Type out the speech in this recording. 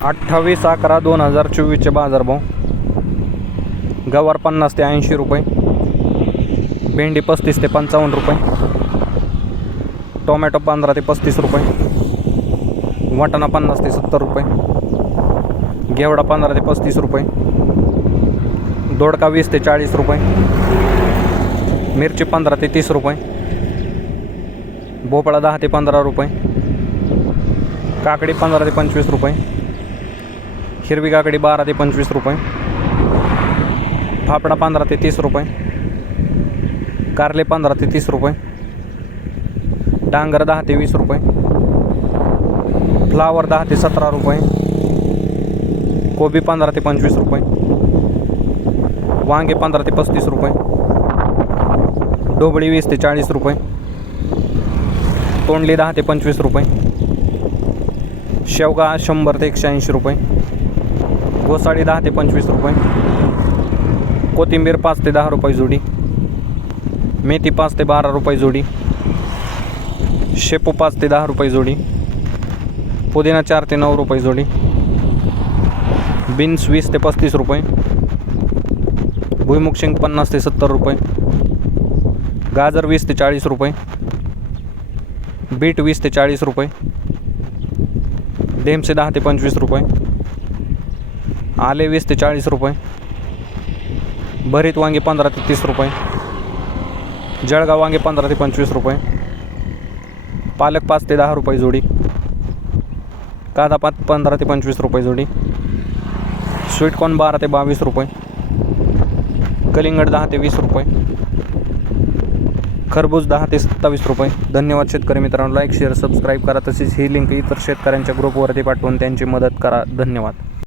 अठ्ठावीस अकरा दोन हजार चोवीसचे बाजारभाव. गवार पन्नास ते ऐंशी रुपये. भेंडी पस्तीस ते पंचावन्न रुपये. टोमॅटो पंधरा ते पस्तीस रुपये. वाटाणा पन्नास ते सत्तर रुपये. घेवडा पंधरा ते पस्तीस रुपये. दोडका वीस ते चाळीस रुपये. मिरची पंधरा ते तीस रुपये. भोपळा दहा ते पंधरा रुपये. काकडी पंधरा ते पंचवीस रुपये. हिरवी काकडी बारा ते पंचवीस रुपये. फाफडा पंधरा ते तीस रुपये. कारले पंधरा ते तीस रुपये. डांगर दहा ते वीस रुपये. फ्लावर दहा ते सतरा रुपये. कोबी पंधरा ते पंचवीस रुपये. वांगे पंधरा ते पस्तीस रुपये. ढोबळी वीस ते चाळीस रुपये. तोंडली दहा ते पंचवीस रुपये. शेवगा शंभर ते एकशे ऐंशी रुपये. घोसाळी दहा ते पंचवीस रुपये. कोथिंबीर पाच ते दहा रुपये जोडी. मेथी पाच ते बारा रुपये जोडी. शेपू पाच ते दहा रुपये जोडी. पुदिना चार ते नऊ रुपये जोडी. बीन्स वीस ते पस्तीस रुपये. भुईमुग शेंग पन्नास ते सत्तर रुपये. गाजर वीस ते चाळीस रुपये. बीट वीस ते चाळीस रुपये. डेमचे दहा ते पंचवीस रुपये. आले वीस ते चाळीस रुपये. भरीत वांगे पंधरा ते तीस रुपये. जळगाव वांगे पंधरा ते पंचवीस रुपये. पालक पाच ते दहा रुपये जोडी. कांदा पात पंधरा ते पंचवीस रुपये जोडी. स्वीटकॉर्न बारा ते बावीस रुपये. कलिंगड दहा ते वीस रुपये. खरबूज दहा ते सत्तावीस रुपये. धन्यवाद शेतकरी मित्रांनो. लाईक शेअर सबस्क्राईब करा. तसेच ही लिंक इतर शेतकऱ्यांच्या ग्रुपवरती पाठवून त्यांची मदत करा. धन्यवाद.